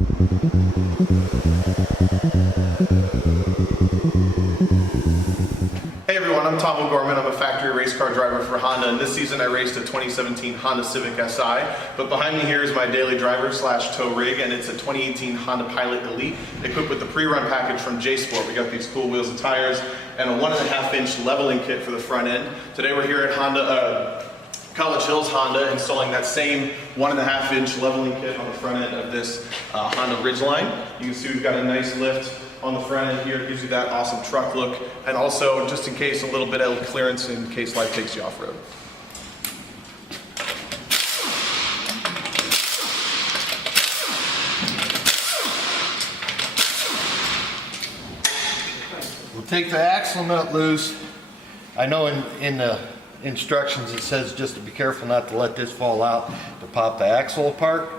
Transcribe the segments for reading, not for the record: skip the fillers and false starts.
Hey everyone, I'm Tom O'Gorman. I'm a factory race car driver for Honda, and this season I raced a 2017 Honda Civic Si. But behind me here is my daily driver slash tow rig, and it's a 2018 Honda Pilot Elite equipped with the pre-run package from JSport. We got these cool wheels and tires and a 1.5-inch leveling kit for the front end. Today we're here at College Hills Honda, installing that same 1.5-inch leveling kit on the front end of this Honda Ridgeline. You can see we've got a nice lift on the front end here. It gives you that awesome truck look, and also, just in case, a little bit of clearance in case life takes you off-road. We'll take the axle nut loose. I know in the instructions it says just to be careful not to let this fall out to pop the axle apart,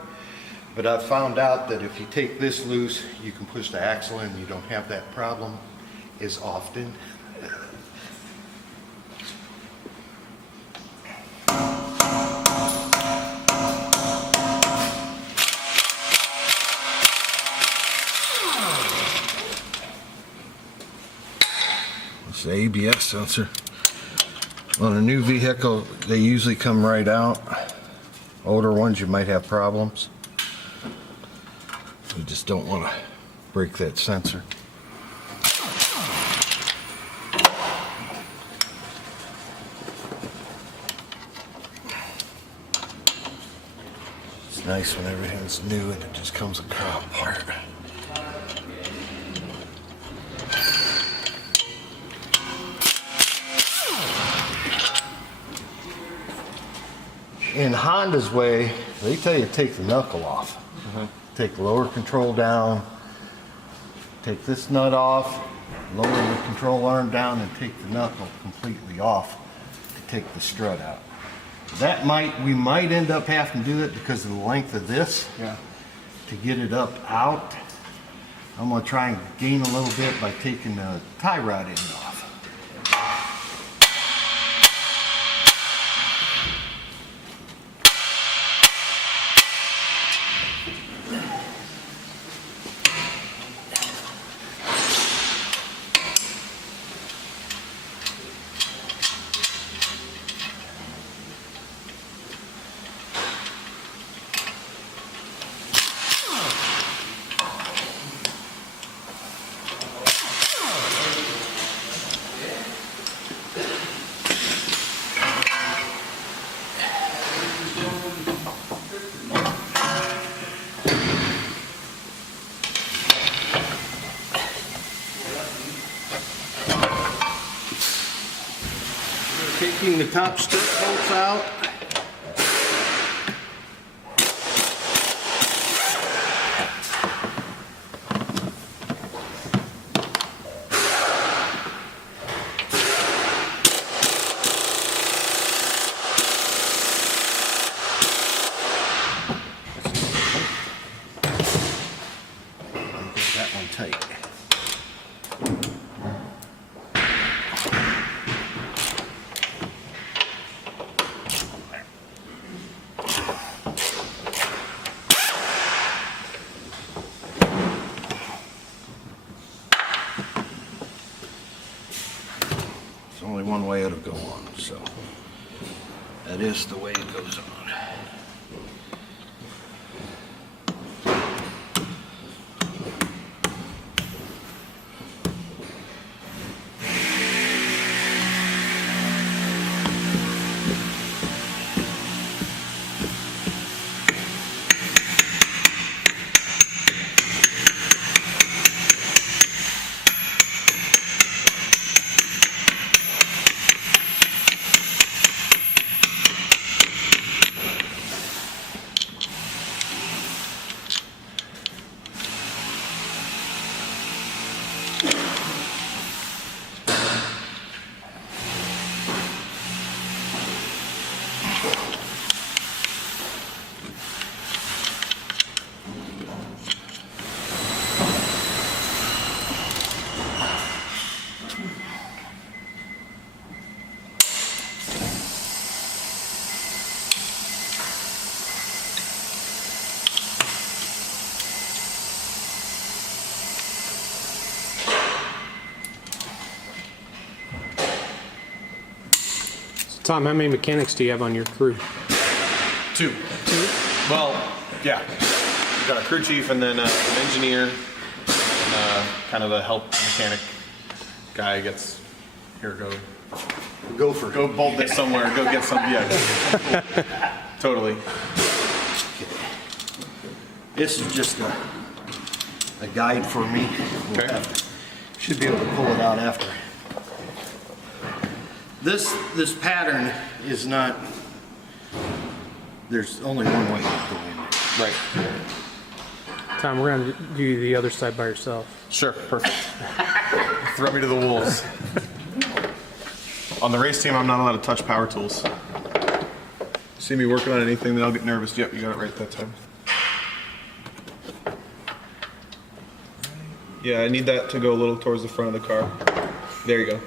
but I've found out that if you take this loose, you can push the axle in. You don't have that problem as often. It's the ABS sensor. On a new vehicle, they usually come right out. Older ones, you might have problems. You just don't want to break that sensor. It's nice when everything's new and it just comes apart. In Honda's way, they tell you to take the knuckle off. Take the lower control down, take this nut off, lower the control arm down, and take the knuckle completely off to take the strut out. We might end up having to do that because of the length of this. To get it up out, I'm going to try and gain a little bit by taking the tie rod end off. Taking the top strut bolts out. Get that one tight. There's only one way it'll go on, so that is the way it goes on. Tom, how many mechanics do you have on your crew? Two. Well, yeah. We've got a crew chief and then an engineer and kind of a help mechanic guy gets, here, go bolt this somewhere, go get some, yeah. Totally. This is just a guide for me. Okay. Should be able to pull it out after. This pattern is not, there's only one way to go in. Right. Tom, we're going to do the other side by yourself. Sure, perfect. Throw me to the wolves. On the race team, I'm not allowed to touch power tools. See me working on anything, then I'll get nervous. Yep, you got it right that time. Yeah, I need that to go a little towards the front of the car. There you go.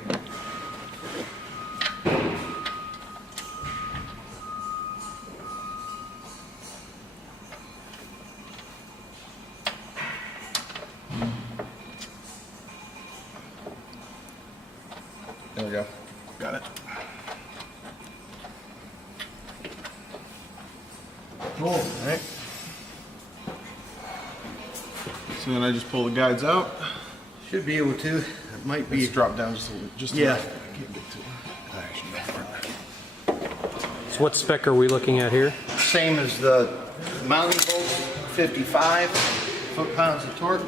There we go. Got it. Cool, all right. So then I just pull the guides out. Should be able to. It might be. Just drop down just a little. Just a Yeah. little. I can't get to it. So what spec are we looking at here? Same as the mounting bolts, 55 foot-pounds of torque.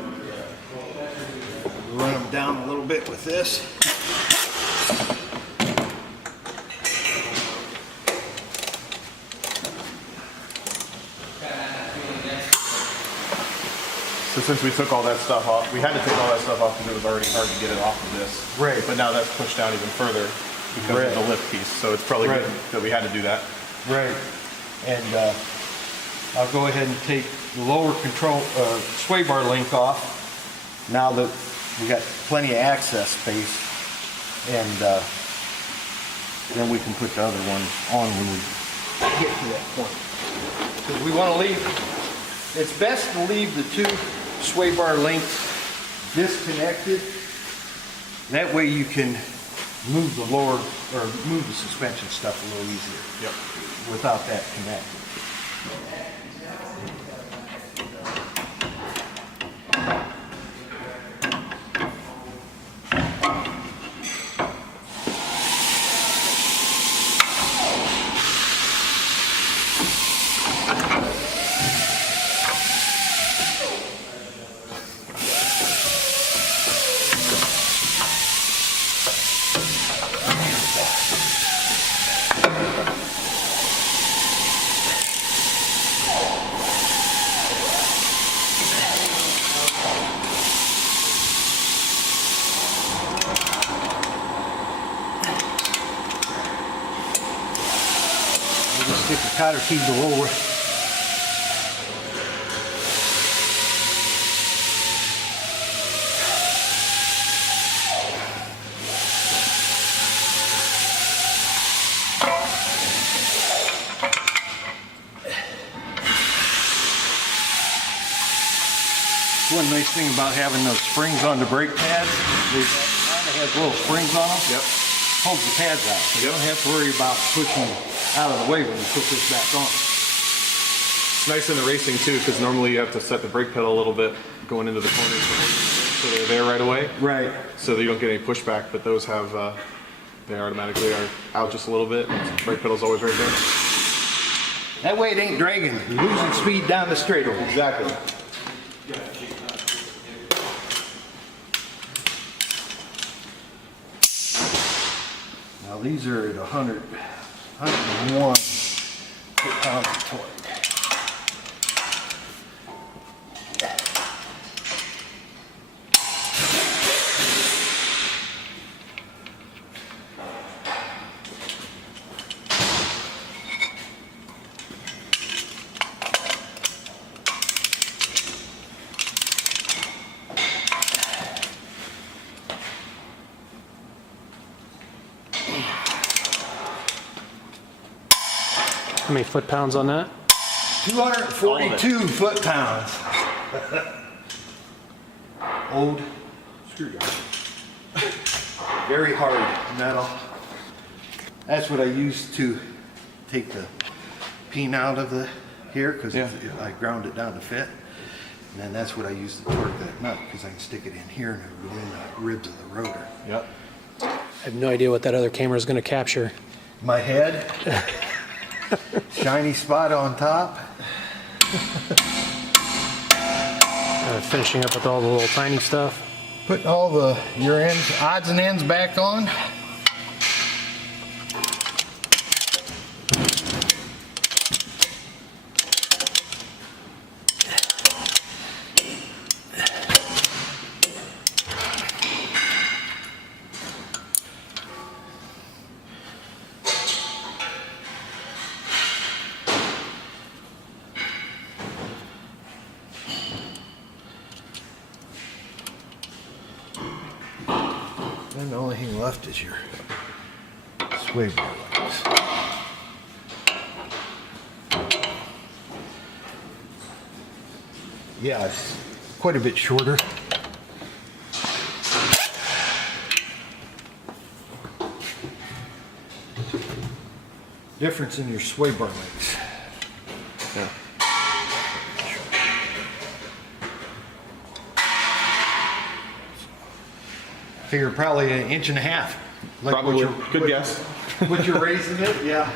Run them down a little bit with this. So since we took all that stuff off, we had to take all that stuff off because it was already hard to get it off of this. Right. But now that's pushed down even further because Right. of the lift piece. So it's probably Right. good that we had to do that. Right. And I'll go ahead and take the lower control sway bar link off now that we got plenty of access space, and then we can put the other one on when we get to that point. Because we want to leave, it's best to leave the two sway bar links disconnected. That way you can move the lower, or move the suspension stuff a little easier. Yep. Without that connected. Stick the cotter key to lower. One nice thing about having those springs on the brake pads, they have little springs on them. Yep. Holds the pads out. So you don't have to worry about pushing out of the way when you put this back on. It's nice in the racing too, because normally you have to set the brake pedal a little bit going into the corners so they're there right away. Right. So that you don't get any pushback, but those have, they automatically are out just a little bit. The brake pedal's always right there. That way it ain't dragging, losing speed down the straightaway. Exactly. Now these are at 101 foot-pounds of torque. How many foot-pounds on that? 242 foot-pounds. Old screwdriver. Very hard metal. That's what I used to take the peen out of the here, because Yeah. I ground it down to fit. And then that's what I use to torque that nut, because I can stick it in here and it'll go in the ribs of the rotor. Yep. I have no idea what that other camera is going to capture. My head, shiny spot on top. Finishing up with all the little tiny stuff. Put all your ends, odds and ends back on. Then the only thing left is your sway bar legs. Yeah, it's quite a bit shorter. Difference in your sway bar legs. Yeah. Figure probably 1.5 inches. Like Probably. Good guess. What you're raising it, yeah.